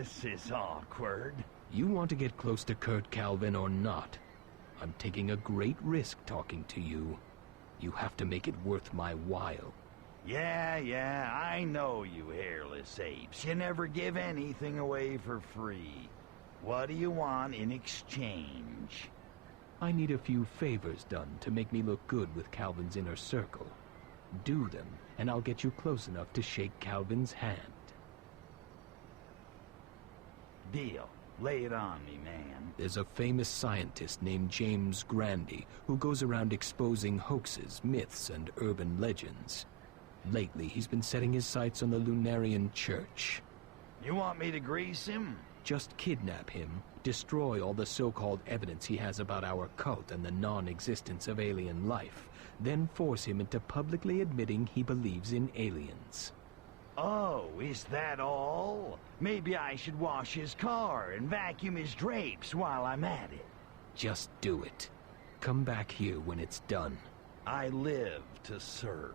This is awkward. You want to get close to Kurt Calvin or not? I'm taking a great risk talking to you. You have to make it worth my while. Yeah, I know you hairless apes. You never give anything away for free. What do you want in exchange? I need a few favors done to make me look good with Calvin's inner circle. Do them, and I'll get you close enough to shake Calvin's hand. Deal. Lay it on me, man. There's a famous scientist named James Grandy who goes around exposing hoaxes, myths, and urban legends. Lately, he's been setting his sights on the Lunarian Church. You want me to grease him? Just kidnap him, destroy all the so-called evidence he has about our cult and the non-existence of alien life, then force him into publicly admitting he believes in aliens. Oh, is that all? Maybe I should wash his car and vacuum his drapes while I'm at it. Just do it. Come back here when it's done. I live to serve.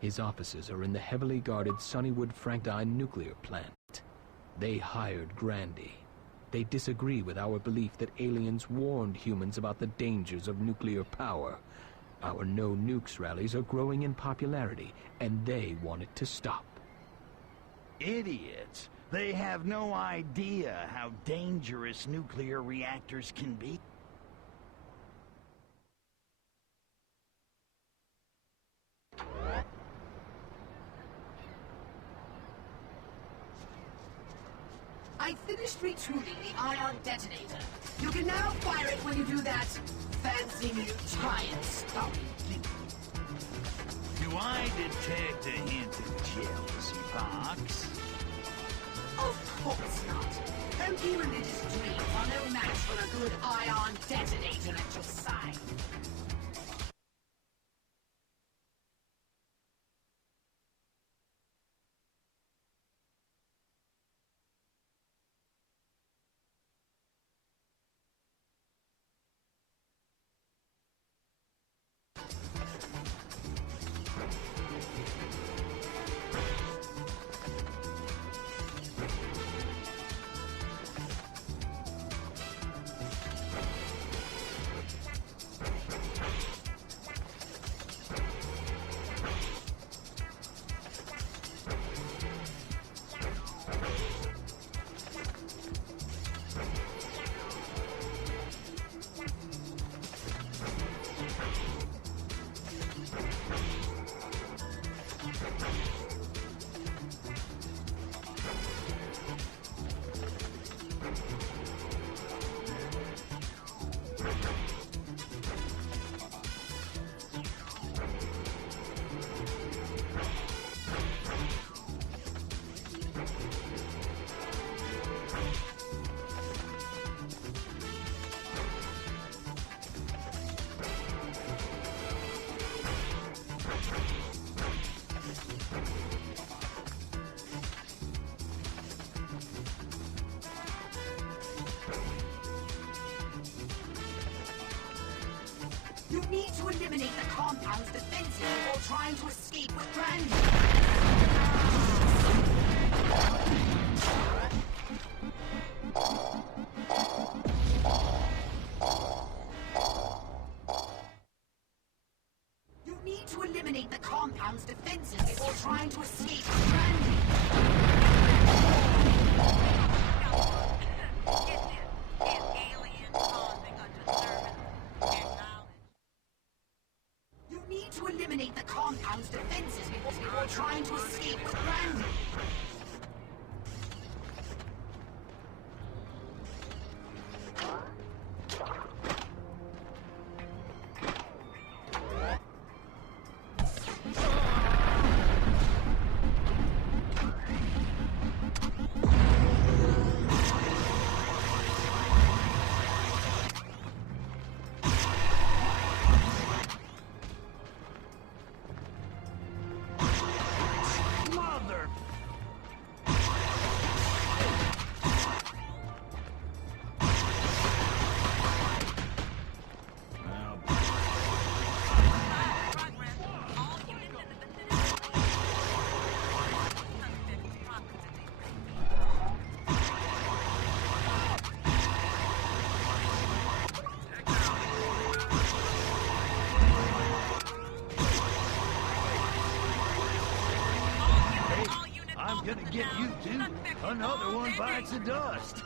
His offices are in the heavily guarded Sunnywood Frankdine nuclear plant. They hired Grandy. They disagree with our belief that aliens warned humans about the dangers of nuclear power. Our no nukes rallies are growing in popularity, and they want it to stop. Idiots! They have no idea how dangerous nuclear reactors can be. I finished retooling the ion detonator. You can now fire it when you do that fancy new giant stuff. Do I detect a hint of jealousy, Fox? Of course not. Empty religious dreams are no match for a good ion detonator at your side. You need to eliminate the compound's defenses before trying to escape with Grandy. You need to eliminate the compound's defenses before trying to escape with Grandy. To eliminate the compound's defenses before trying to escape with Grandy. get you two. Another one bites the dust.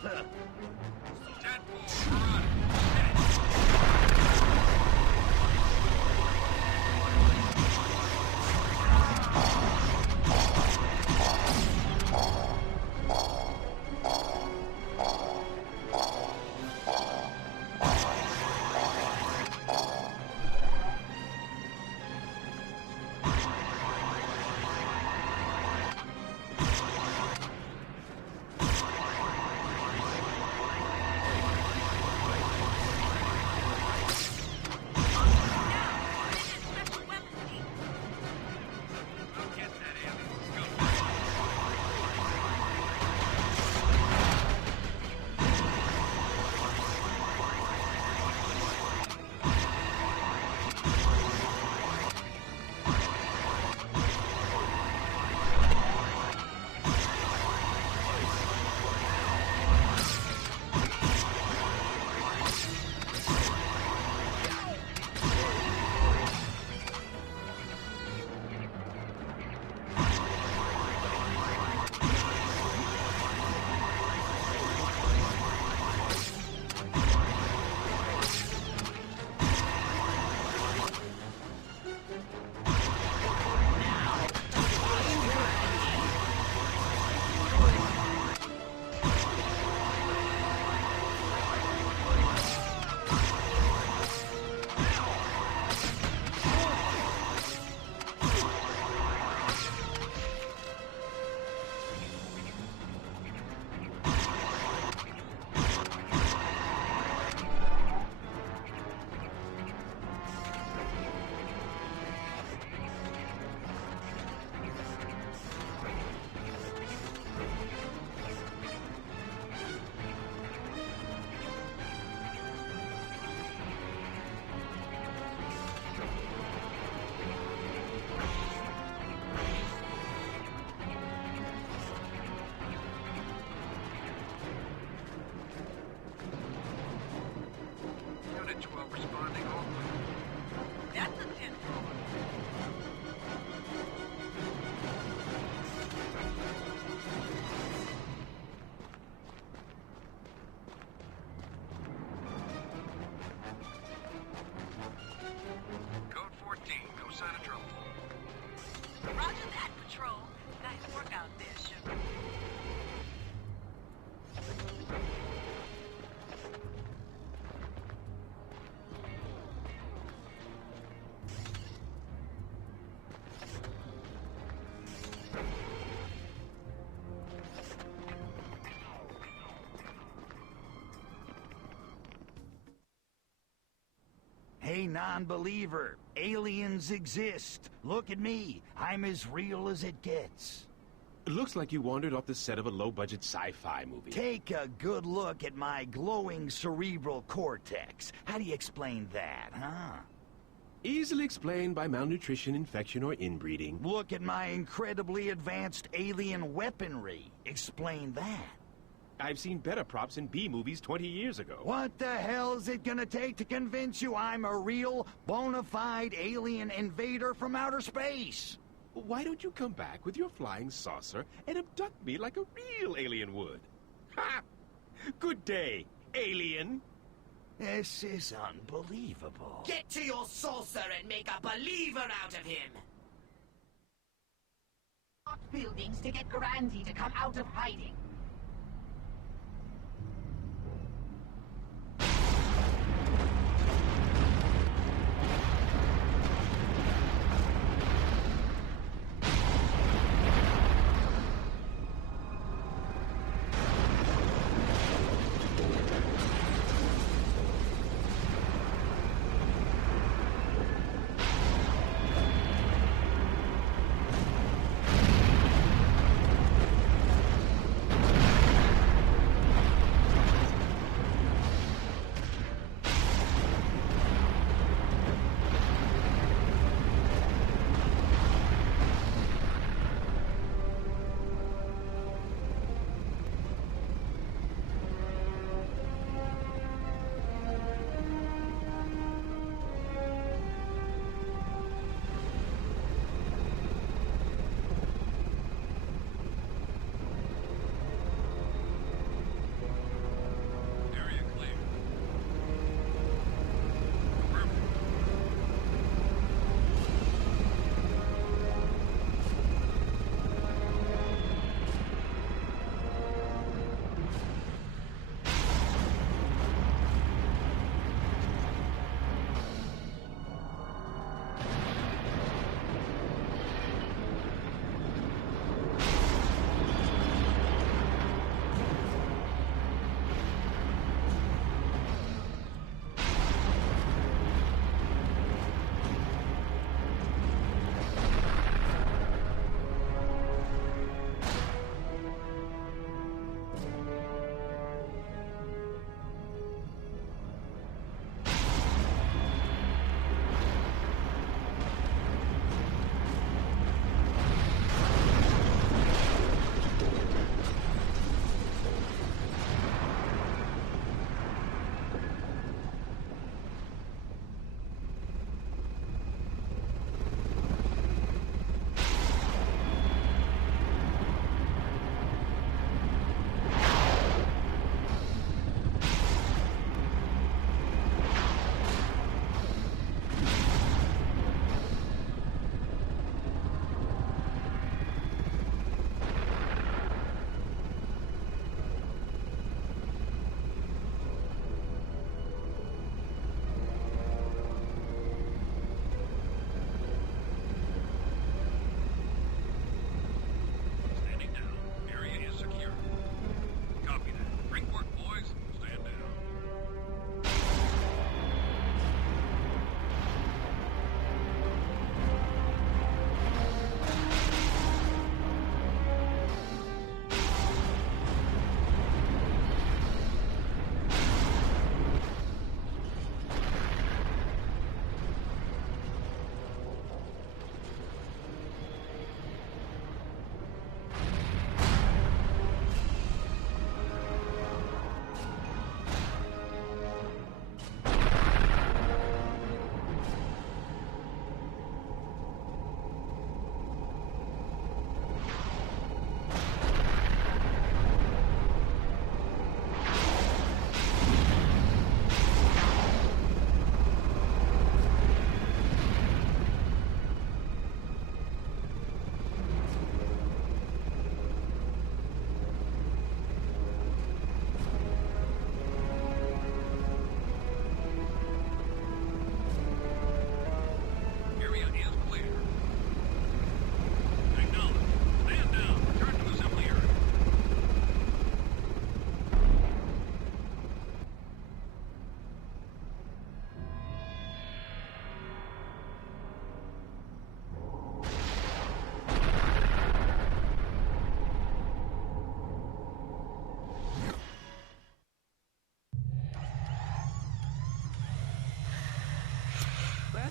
Hey, non-believer, aliens exist. Look at me. I'm as real as it gets. It looks like you wandered off the set of a low-budget sci-fi movie. Take a good look at my glowing cerebral cortex. How do you explain that, huh? Easily explained by malnutrition, infection, or inbreeding. Look at my incredibly advanced alien weaponry. Explain that. I've seen better props in B-movies 20 years ago. What the hell is it gonna take to convince you I'm a real, bona fide alien invader from outer space? Why don't you come back with your flying saucer and abduct me like a real alien would? Ha! Good day, alien! This is unbelievable. Get to your saucer and make a believer out of him! Buildings to get Grandy to come out of hiding.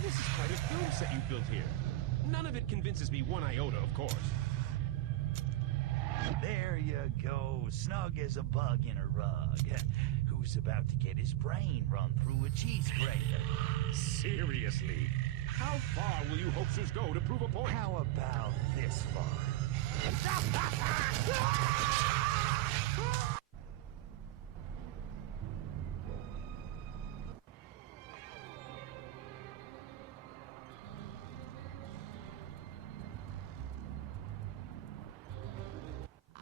This is quite a film set you built here. None of it convinces me one iota, of course. There you go, snug as a bug in a rug. Who's about to get his brain run through a cheese grater? Seriously, how far will you hoaxers go to prove a point? How about this far?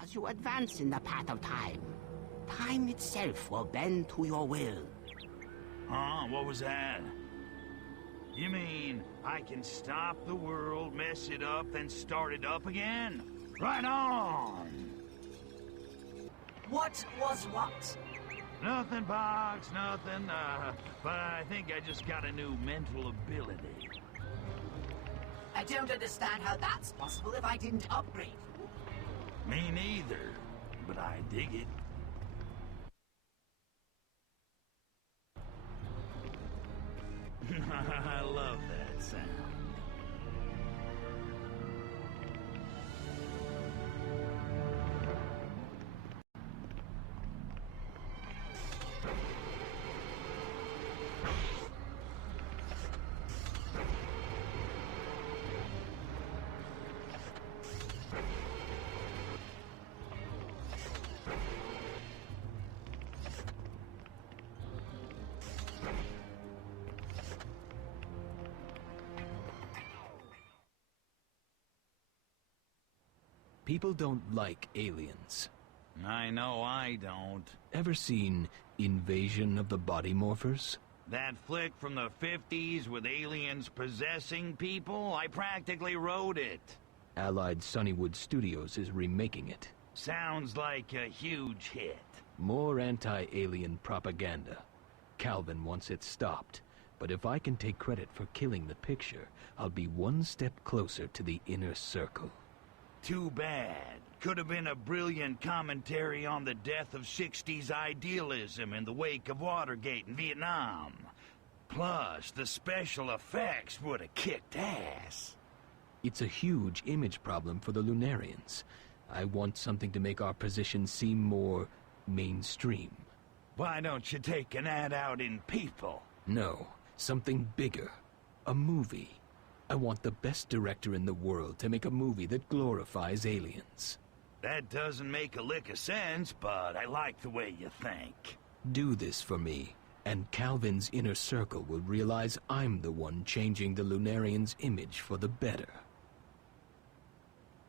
As you advance in the path of time, time itself will bend to your will. Huh? What was that? You mean I can stop the world, mess it up, then start it up again? Right on! What was what? Nothing, Box, nothing, but I think I just got a new mental ability. I don't understand how that's possible if I didn't upgrade. Me neither, but I dig it. I love that sound. People don't like aliens. I know I don't. Ever seen Invasion of the Body Morphers? That flick from the 50s with aliens possessing people? I practically wrote it. Allied Sunnywood Studios is remaking it. Sounds like a huge hit. More anti-alien propaganda. Calvin wants it stopped. But if I can take credit for killing the picture, I'll be one step closer to the inner circle. Too bad. Could have been a brilliant commentary on the death of 60s idealism in the wake of Watergate in Vietnam. Plus, the special effects would have kicked ass. It's a huge image problem for the Lunarians. I want something to make our position seem more mainstream. Why don't you take an ad out in People? No, something bigger. A movie. I want the best director in the world to make a movie that glorifies aliens. That doesn't make a lick of sense, but I like the way you think. Do this for me, and Calvin's inner circle will realize I'm the one changing the Lunarians' image for the better.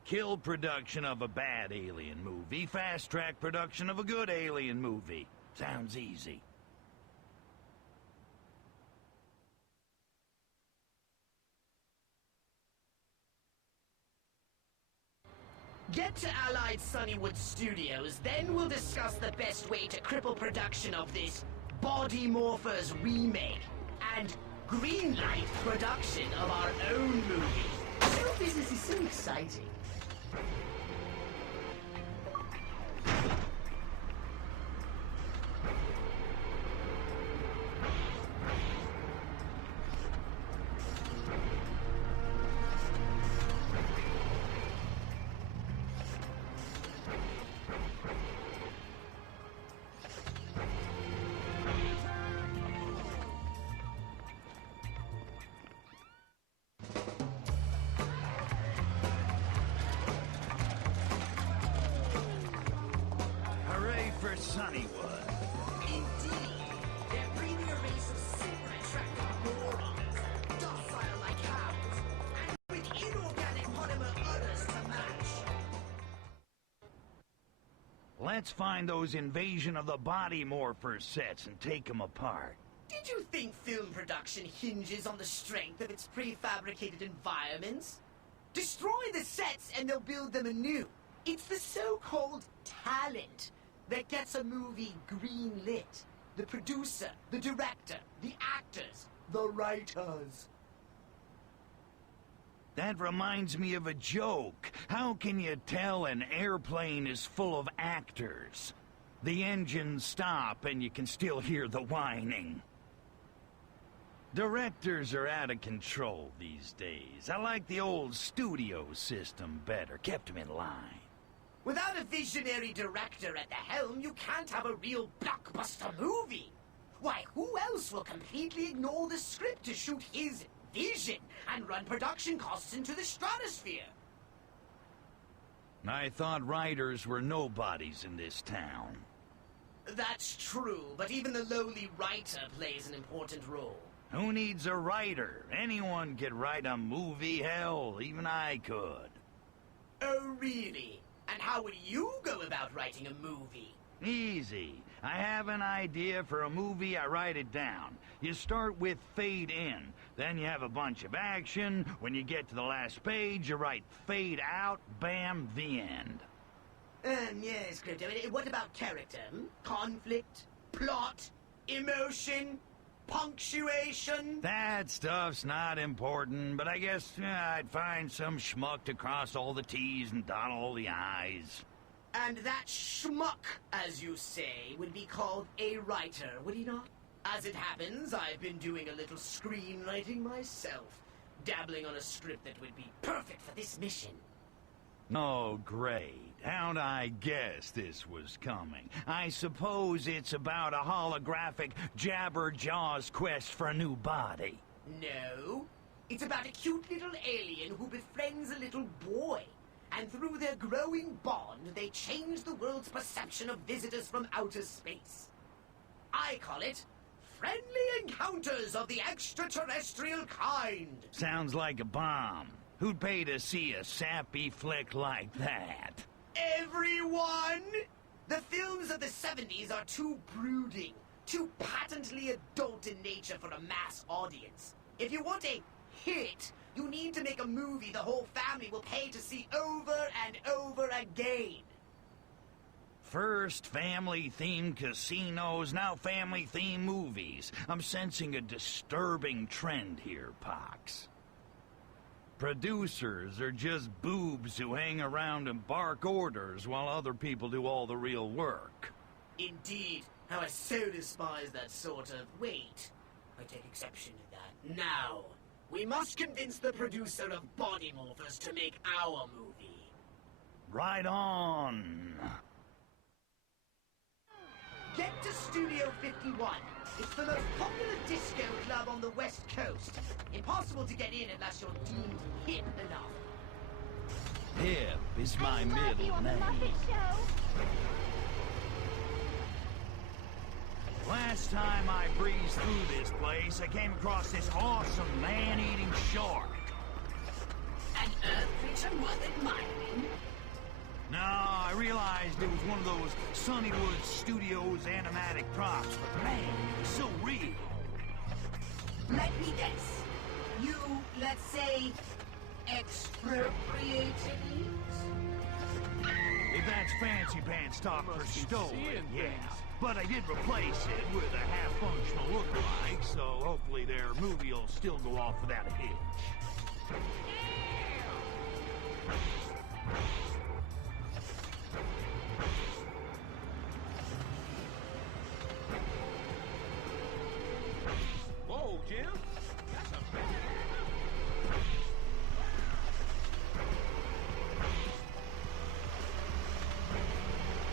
Kill production of a bad alien movie, fast-track production of a good alien movie. Sounds easy. Get to Allied Sunnywood Studios, then we'll discuss the best way to cripple production of this Body Morphers remake and greenlight production of our own movie. Show business is so exciting. Sunnywood. Indeed. Their premier race of super attractive morons, docile like cows, and with inorganic polymer udders to match. Let's find those Invasion of the Body Morphers sets and take them apart. Did you think film production hinges on the strength of its prefabricated environments? Destroy the sets and they'll build them anew. It's the so-called talent that gets a movie green-lit. The producer, the director, the actors, the writers. That reminds me of a joke. How can you tell an airplane is full of actors? The engines stop and you can still hear the whining. Directors are out of control these days. I like the old studio system better. Kept them in line. Without a visionary director at the helm, you can't have a real blockbuster movie. Why, who else will completely ignore the script to shoot his vision and run production costs into the stratosphere? I thought writers were nobodies in this town. That's true, but even the lowly writer plays an important role. Who needs a writer? Anyone could write a movie, hell, even I could. Oh, really? And how would you go about writing a movie? Easy. I have an idea for a movie, I write it down. You start with fade in, then you have a bunch of action. When you get to the last page, you write fade out, bam, the end. Yes, Crypto. What about character? Conflict? Plot? Emotion? Punctuation? That stuff's not important, but I guess I'd find some schmuck to cross all the T's and dot all the I's. And that schmuck, as you say, would be called a writer, would he not? As it happens, I've been doing a little screenwriting myself, dabbling on a script that would be perfect for this mission. Oh, great. How'd I guess this was coming? I suppose it's about a holographic Jabberjaw's quest for a new body. No. It's about a cute little alien who befriends a little boy. And through their growing bond, they change the world's perception of visitors from outer space. I call it Friendly Encounters of the Extraterrestrial Kind. Sounds like a bomb. Who'd pay to see a sappy flick like that? Everyone! The films of the 70s are too brooding, too patently adult in nature for a mass audience. If you want a hit, you need to make a movie the whole family will pay to see over and over again. First family-themed casinos, now family-themed movies. I'm sensing a disturbing trend here, Pox. Producers are just boobs who hang around and bark orders while other people do all the real work. Indeed. How I so despise that sort of... Wait. I take exception to that. Now, we must convince the producer of Body Morphers to make our movie. Right on. Get to Studio 51. It's the most popular disco club on the West Coast. Impossible to get in unless you're deemed hip enough. Hip is my middle name. Last time I breezed through this place, I came across this awesome man-eating shark. An earth creature worth admiring? No, I realized it was one of those Sunnywood Studios animatic props, but man, it was so real. Let me guess. You, let's say, expropriated it? If that's fancy pants talk for stolen, yeah. But I did replace it with a half-functional look-alike, so hopefully their movie will still go off without a hitch. Whoa, Jim. That's a bad...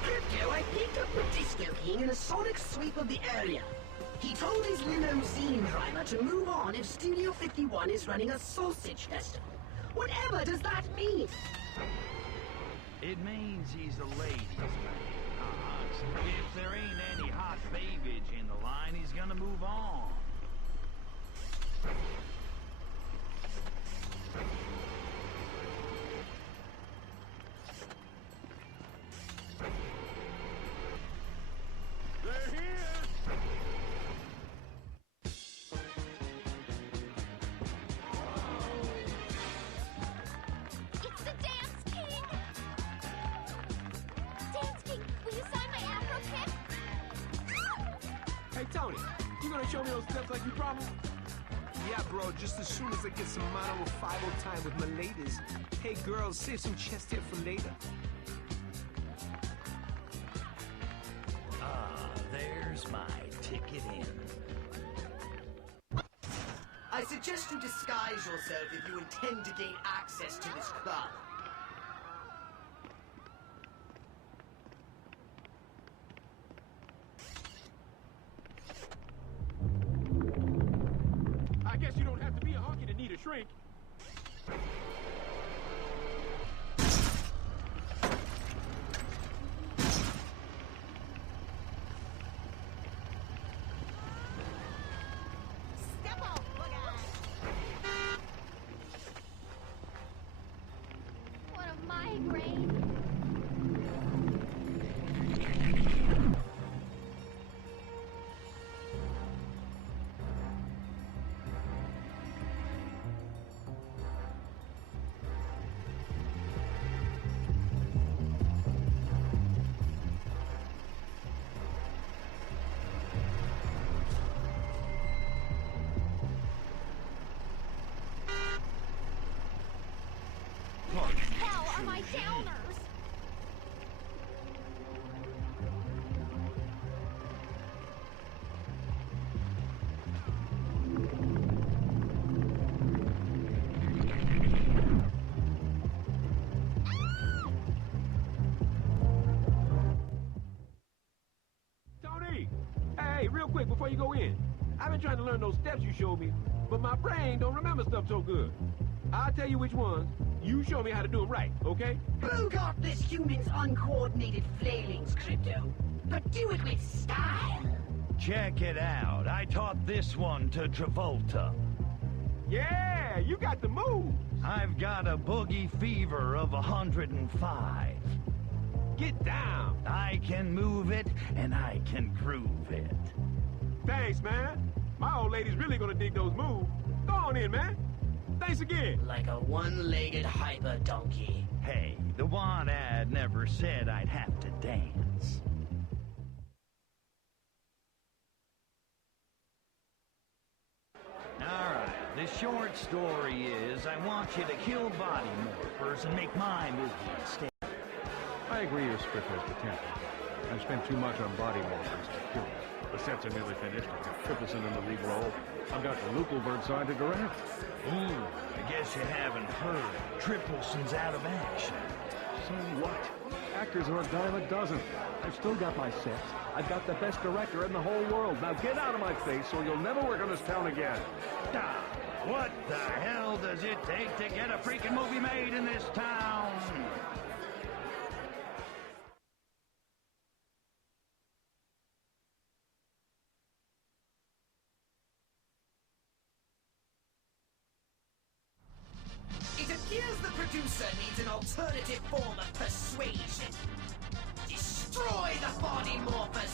Crypto, I picked up the Disco King in a sonic sweep of the area. He told his limousine driver to move on if Studio 51 is running a sausage festival. Whatever does that mean? It means he's a ladies' man, Ox. If there ain't any hot babiage in the line, he's gonna move on. They're here! It's the Dance King! Dance King, will you sign my Afro pick? Hey, Tony, you gonna show me those steps like you promised? Yeah, bro, just as soon as I get some mono 50 time with my ladies. Hey, girls, save some chest hair for later. Ah, there's my ticket in. suggest you disguise yourself if you intend to gain access to this club. I guess you don't have to be a honky to need a shrink. Step off, booger. What a migraine. Hell are my downers? Tony! Hey, real quick before you go in. I've been trying to learn those steps you showed me, but my brain don't remember stuff so good. I'll tell you which ones. You show me how to do it right, okay? Bogart this human's uncoordinated flailings, Crypto. But do it with style. Check it out. I taught this one to Travolta. Yeah, you got the moves. I've got a boogie fever of 105. Get down. I can move it, and I can groove it. Thanks, man. My old lady's really gonna dig those moves. Go on in, man. Thanks again. Like a one-legged hyper donkey. Hey, the want ad never said I'd have to dance. Alright, the short story is I want you to kill body morphers and make my movie instead. I agree your script has potential. I've spent too much on body morphers to kill them. The sets are nearly finished. I've got Tripleson in the lead role. I've got Lukelberg signed to direct. I guess you haven't heard. Tripleson's out of action. So what? Actors are a dime a dozen. I've still got my sets. I've got the best director in the whole world. Now get out of my face or you'll never work on this town again. Ah, what the hell does it take to get a freaking movie made in this town? It appears the producer needs an alternative form of persuasion. Destroy the body morphers